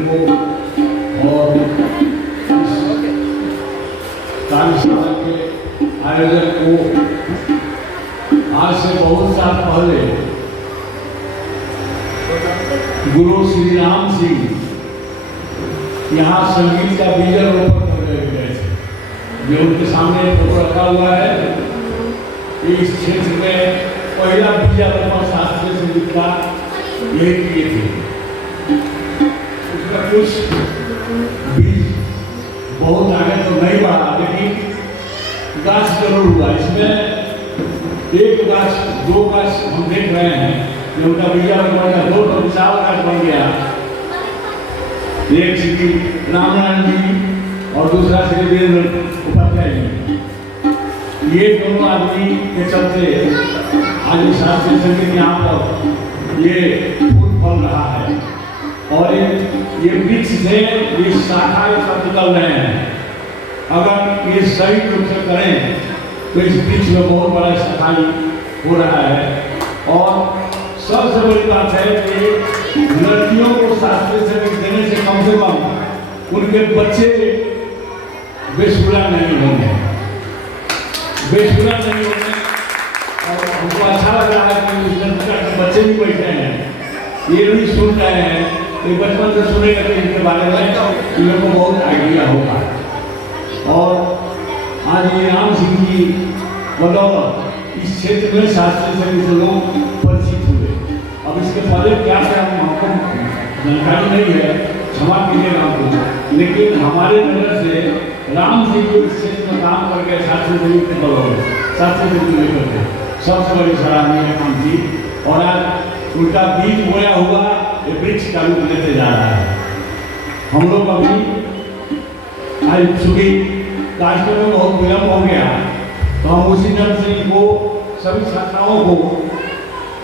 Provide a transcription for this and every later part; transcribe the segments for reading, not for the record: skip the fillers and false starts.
मंडल को और कार्यशाला के आयोजक को आज से बहुत साल पहले गुरु श्री राम सिंह यहाँ संगीत का बीज रोपण कर गए थे। जो उनके सामने फोटो रखा हुआ है, इस क्षेत्र में पहला बीज रोपण शास्त्रीय संगीत का यही किए थे। उसका कुछ बीज बहुत आगे तो नहीं बढ़ा, लेकिन गाछ जरूर हुआ। इसमें एक गाछ दो गाछ हम देख रहे हैं कि उनका बीजा रोपण का दो विशाल गाछ बन गया। एक श्री रामनारायण जी और दूसरा श्री वीरेंद्र उपाध्याय जी। ये दोनों आदमी के चलते आज शास्त्रीय संगीत यहाँ पर ये फूल फल रहा है और ये वृक्ष से ये शाखा सब निकल रहे हैं। अगर ये सही रूप से करें तो इस वृक्ष में बहुत बड़ा सफाई हो रहा है। और सबसे बड़ी बात है कि लड़कियों को शास्त्रीय संगीत देने से कम उनके बच्चे बेसुरा नहीं होंगे, बेसुरा नहीं होंगे। और हमको अच्छा लग रहा है कि उस लड़का के बच्चे भी बैठे हैं, ये भी सुन रहे हैं। ये बचपन से सुनेगा तो इनके बारे में इन लोगों को बहुत आइडिया होगा। और आज ये राम सिंह जी बदौलत इस क्षेत्र में शास्त्रीय संगीत से लोग परिचित हुए। अब इसके पहले क्या से हमको जानकारी नहीं है, क्षमा कीजिएगा हमको, लेकिन हमारे नजर से राम सिंह जो इस क्षेत्र में काम करके शास्त्रीय संगीत के बदौलत शास्त्रीय संगीत लेकर सबसे बड़ी सराहनीय काम थी। और आज उनका बीज बोया हुआ ये वृक्ष का रूप लेते जा रहा है। हम लोग अभी आज चूंकि कार्यक्रम में बहुत विलम्ब हो गया, तो हम उसी ढंग से इनको सभी छात्राओं को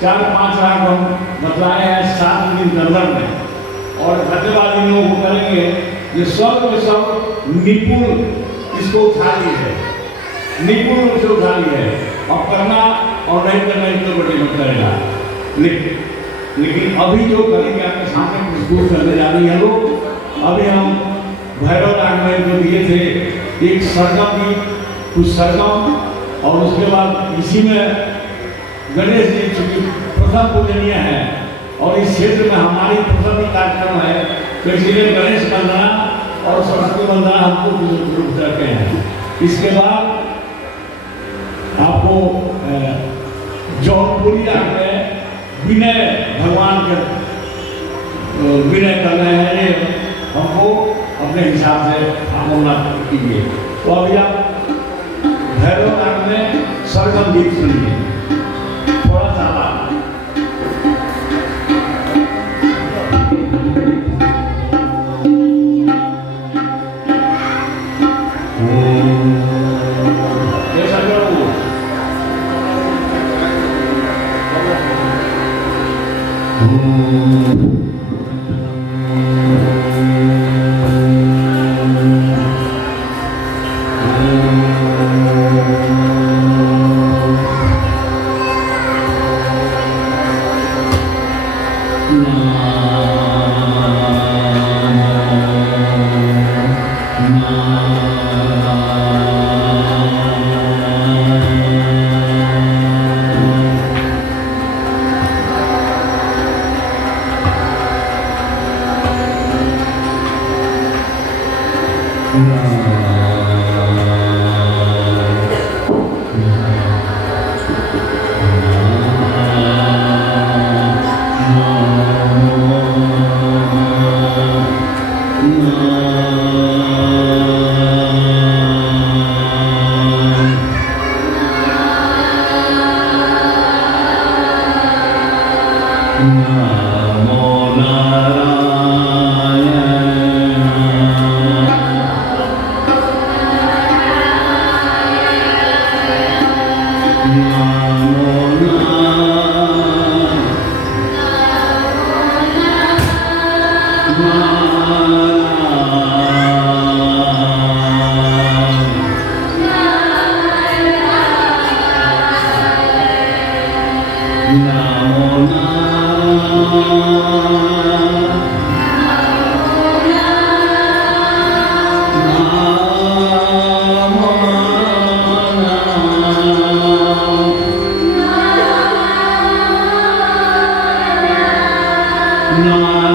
4-5 राग हम बतलाए हैं 7 दिन के अंदर में। और धन्यवाद इन लोगों को करेंगे ये सब के सब निपुण इसको उठा ली है, निपुण रूप से उठा ली है। और करना और नहीं करना इनको बड़ी मत करेगा, लेकिन अभी जो करेंगे आपके सामने प्रस्तुत करने जा रही है लोग। अभी हम भैरव राग में जो दिए थे एक सरगम की कुछ सरगम, और उसके बाद इसी में गणेश जी चूंकि प्रथम पूजनीय है और इस क्षेत्र में हमारी प्रथम कार्यक्रम है, तो इसलिए गणेश वंदना और सरस्वती वंदना हमको रूप रखे हैं। इसके बाद आपको जौनपुरी राग में विनय भगवान के विनय कर रहे हैं, ये हमको अपने हिसाब से आप कीजिए। तो अभी आप भैरव राग में सरगम गीत सुनिए थोड़ा सा। Ah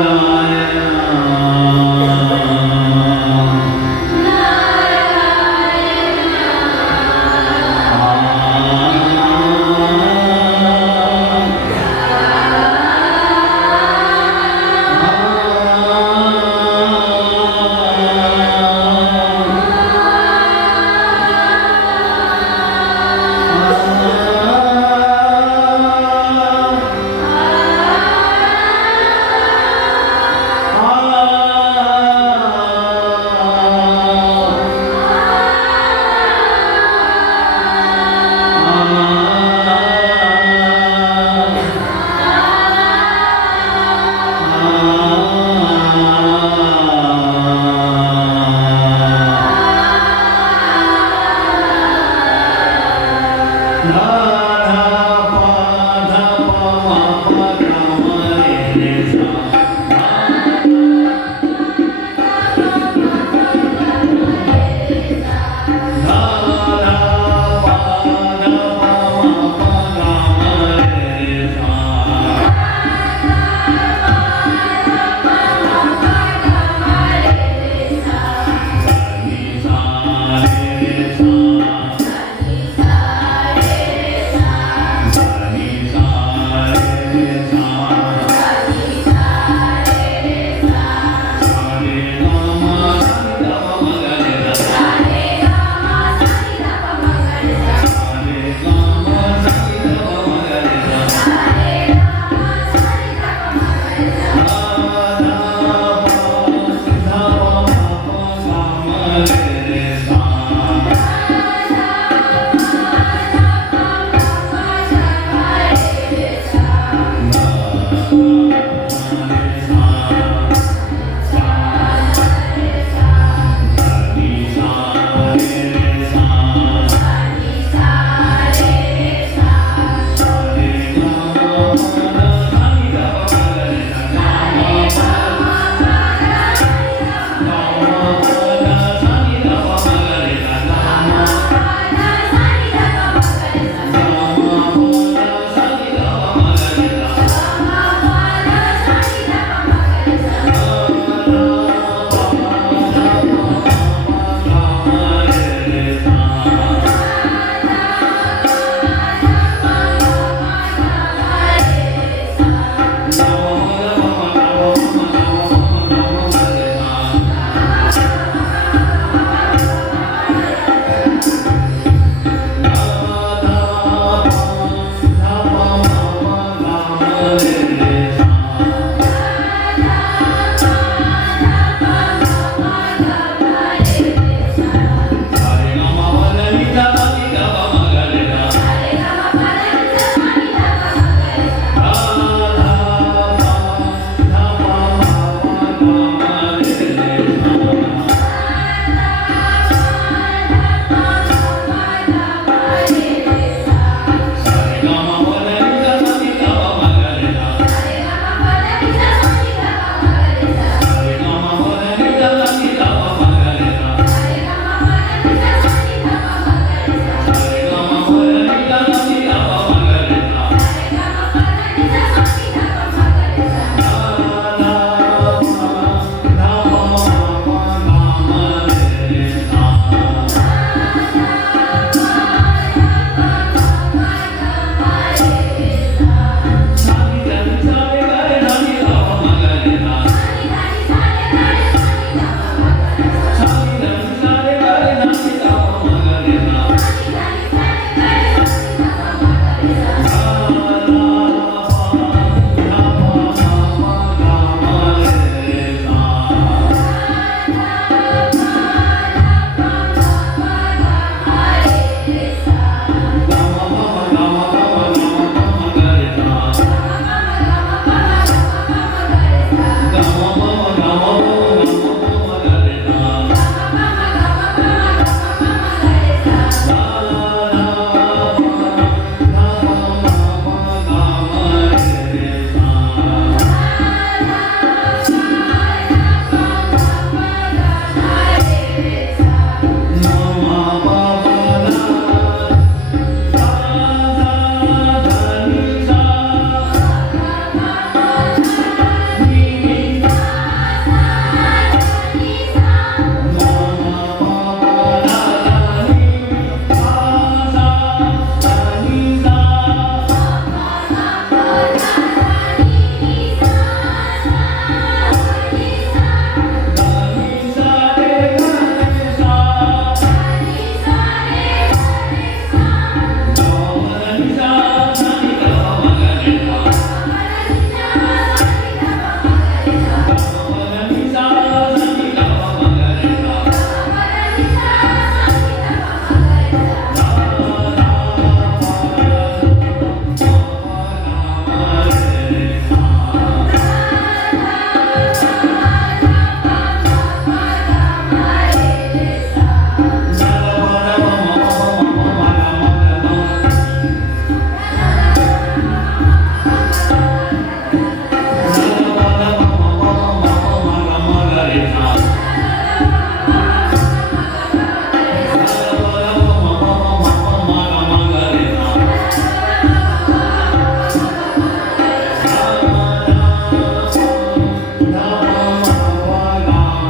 गणपति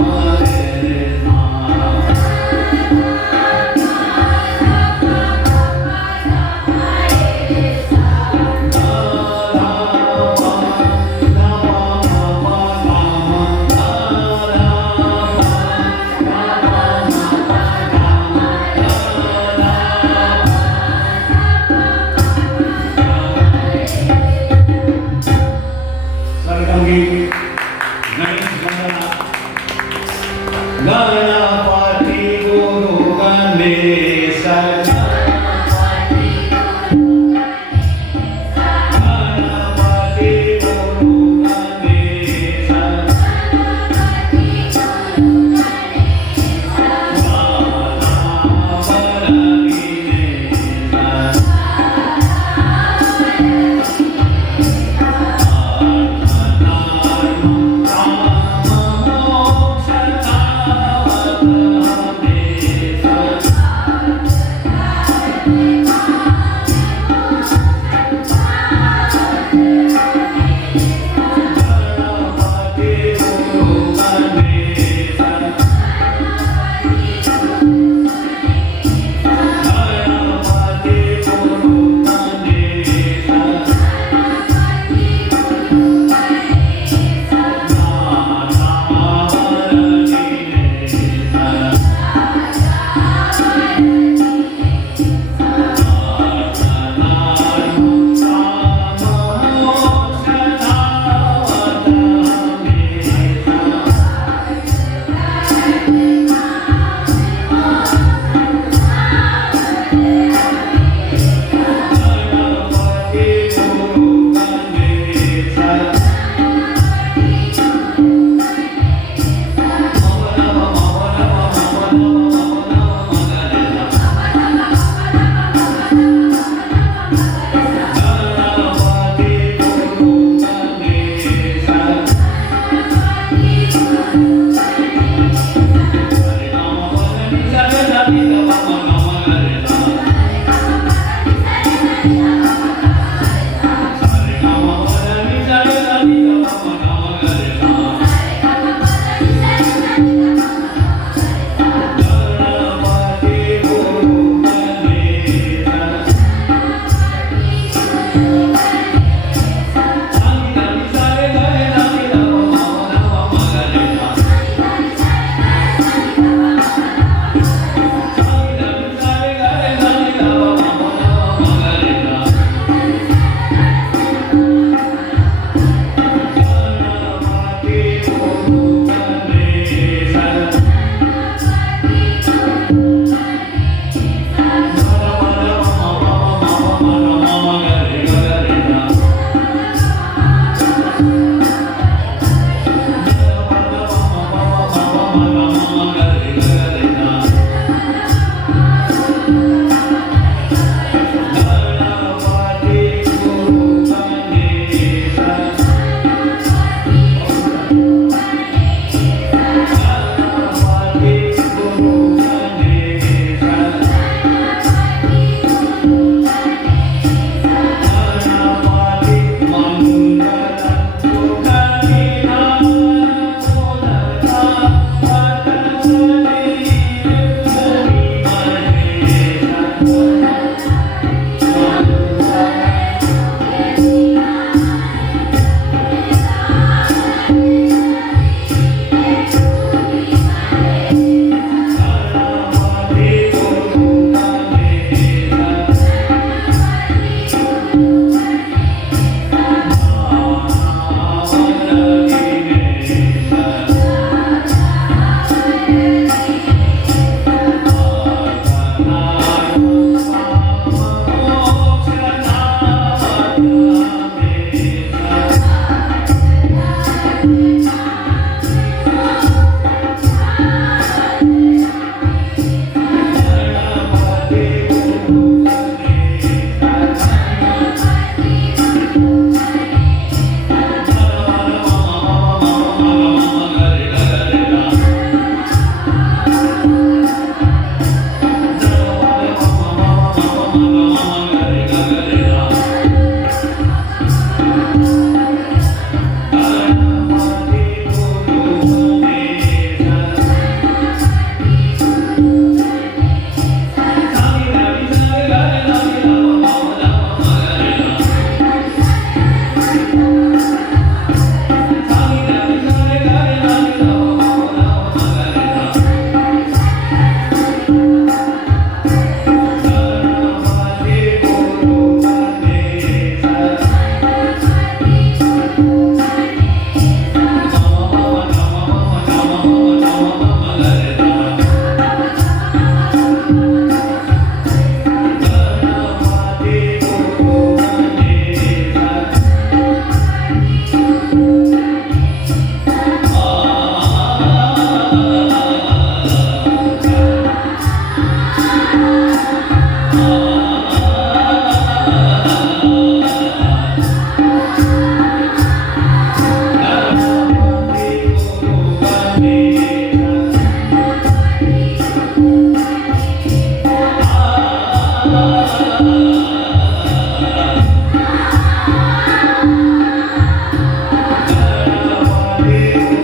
गुरु गणेश गणपति गुरु गणेश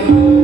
है